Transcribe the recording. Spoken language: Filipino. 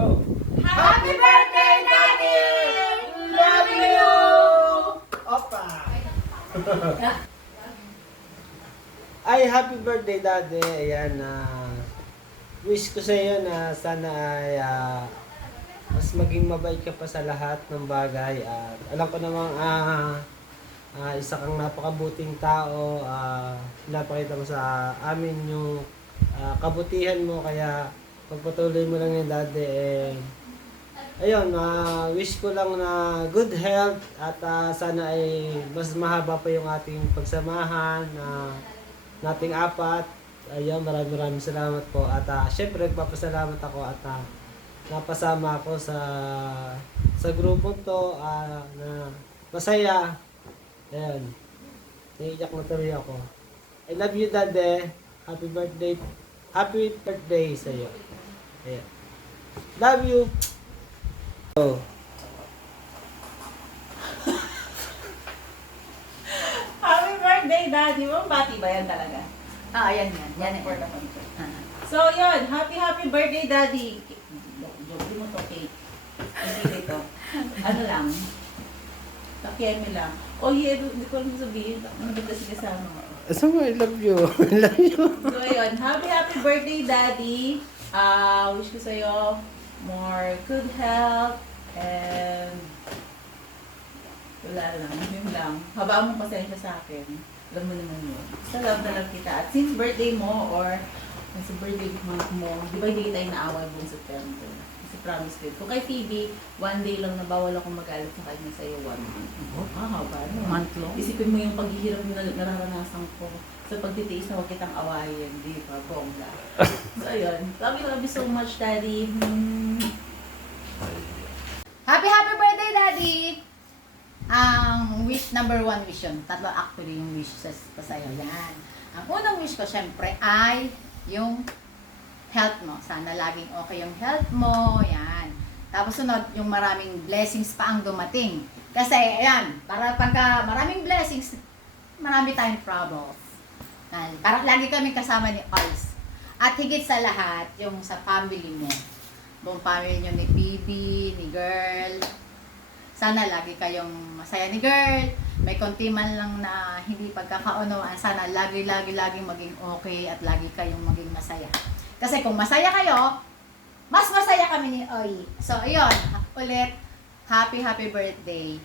Go! Happy birthday, Daddy! Love you! Opa! Ay, happy birthday, Daddy. Ayan, wish ko sa iyo na sana ay mas maging mabait ka pa sa lahat ng bagay. At alam ko namang isa kang napakabuting tao. Pinapakita mo sa amin yung kabutihan mo. Kaya pagpatuloy mo lang yung Daddy. Ayun, wish ko lang na good health at sana ay mas mahaba pa yung ating pagsamahan nating apat. Ayun, maraming salamat po. At syempre, nagpapasalamat ako at napasama ako sa grupong to na masaya. Ayun, naiiyak na tuloy ako. I love you, Daddy. Happy birthday. Happy birthday sa iyo. Ayun. Love you. Oh. Happy birthday, Daddy! Mambati ba yan talaga? Ayan yan. Yan For eh. the content. So, yun. Happy birthday, Daddy! Joke mo to, cake. Hindi ito. Ano lang? Takyan mo lang. Oh, yeah. Hindi ko alam sabihin. Nagbigas kasama mo. So, I love you. I love you. So, yun. Happy birthday, Daddy! Wish ko sa'yo more good health and wala lang, yun lang. Habaan mo pasensya sa akin. Alam mo naman yun. Sa love na lang kita. At since birthday mo or sa birthday month mo, di ba hindi tayo naaway buong September? Kasi promise ko. Kung kay Phoebe, one day lang na bawal akong magalit sa kanya sa'yo, 1 month. Haba no? Month long? Isipin mo yung paghihirap na nararanasan ko sa pagtitiis na huwag kitang awayin. Di ba? Bongga. So, ayun. Love you so much, Daddy. Happy birthday, Daddy! Ang wish, number 1 wish yun. Tatlo actually yung wish sa sa'yo. Yan. Ang unang wish ko, syempre, ay yung health mo. Sana laging okay yung health mo. Yan. Tapos sunod, yung maraming blessings pa ang dumating. Kasi, ayan, para pagka maraming blessings, marami tayong troubles. Yan. Para lagi kami kasama ni Ols. At higit sa lahat, yung sa family mo. Buong family nyo ni Bibi, ni Girl. Sana lagi kayong masaya ni Girl. May konti man lang na hindi pagkakaunawaan. Sana laging maging okay at lagi kayong maging masaya. Kasi kung masaya kayo, mas masaya kami ni Oy. So, ayun. Ulit, happy birthday.